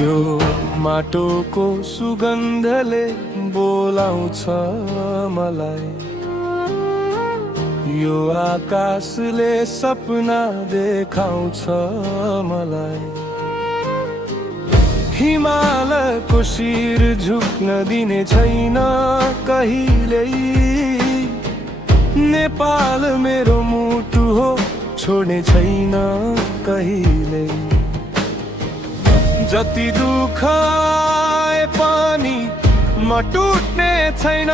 यो माटोको सुगन्धले बोलाउँछ मलाई, यो आकाशले सपना देखाउँछ मलाई। हिमालयको शिर झुक्न दिने छैन कहिल्यै, नेपाल मेरो मुटु हो छोड्ने छैन कहिल्यै। जति दुःख आए पनि म टुट्ने छैन,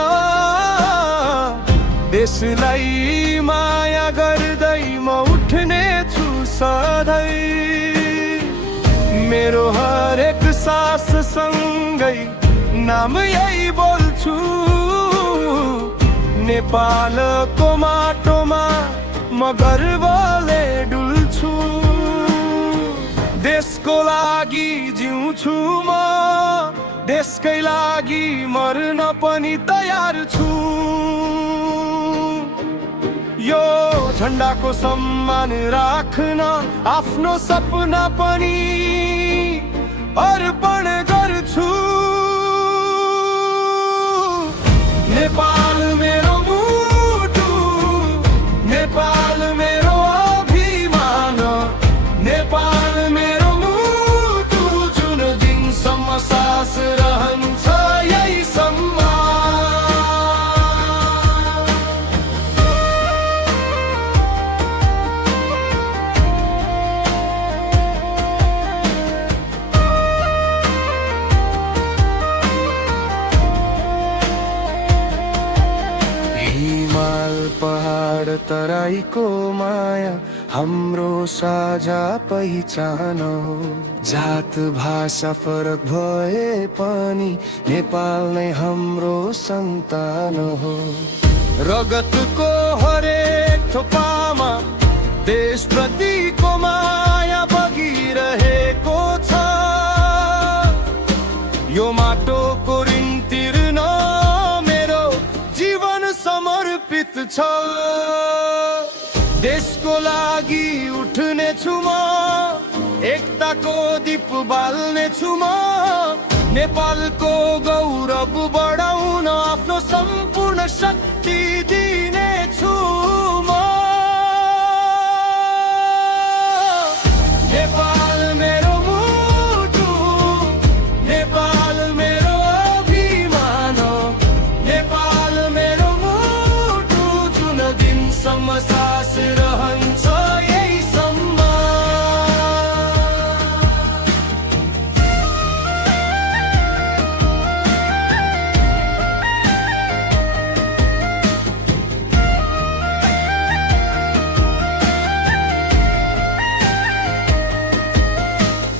देशलाई माया गर्दै म उठ्ने छु सधैँ। मेरो हरेक सास सँगै नाम यही बोल्छु, नेपालको माटोमा म गर्वले डुल्छु। देशको लागि जिउँछु म, देशकै लागि मर्न पनि तयार छु। यो झन्डाको सम्मान राख्न आफ्नो सपना पनि अर्पण गर्छु। नेपाल मेरो मुटु, नेपाल मेरो अभिमान, नेपाल मेरो मुटु, जुन दिनसम्म सास रहन्छ यही सम्मान। हिमाल पहाड तराईको माया हाम्रो साझा पहिचान हो। जात भाषा फरक भए पनि नेपाल नै हाम्रो सन्तान हो। रगतको हरेक थोपामा देशप्रतिको माया बगिरहेको छ। यो माटोको ऋण तिर्न मेरो जीवन समर्पित छ। देशको लागि उठ्ने छु म, एकताको दीप बाल्ने छु म। नेपालको गौरव बढाउन आफ्नो सम्पूर्ण शक्ति दिने छु म। नेपाल मेरो मुटु, नेपाल मेरो अभिमान, नेपाल मेरो मुटु, जुन दिनसम्म सास रहन्छ यही सम्मान।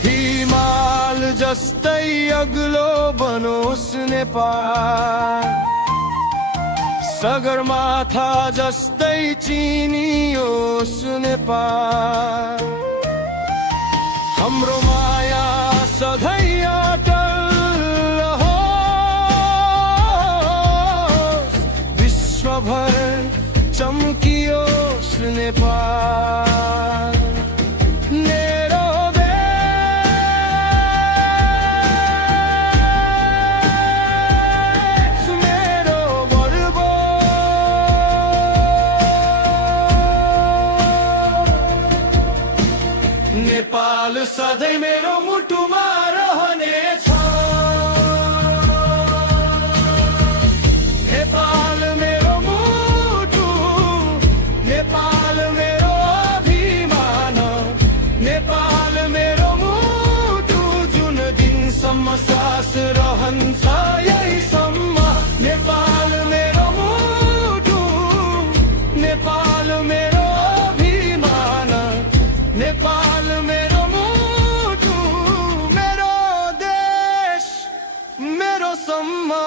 हिमाल जस्तै अग्लो बनोस् नेपाल, सगरमाथा जस्तै चिनियोस् नेपाल। हाम्रो माया सधैँ अटल रहोस्, विश्वभर चम्कियोस् नेपाल। मेरो नेपाल सधैँ मेरो मुटुमा रहनेछ। नेपाल मेरो मुटु, नेपाल मेरो अभिमान, नेपाल मेरो मुटु, जुन दिनसम्म सास रहन्छ यही सम्म। नेपाल मेरो मुटु, नेपाल मेरो अभिमान, नेपाल मेरो मुटु, मेरो देश मेरो सम्मान।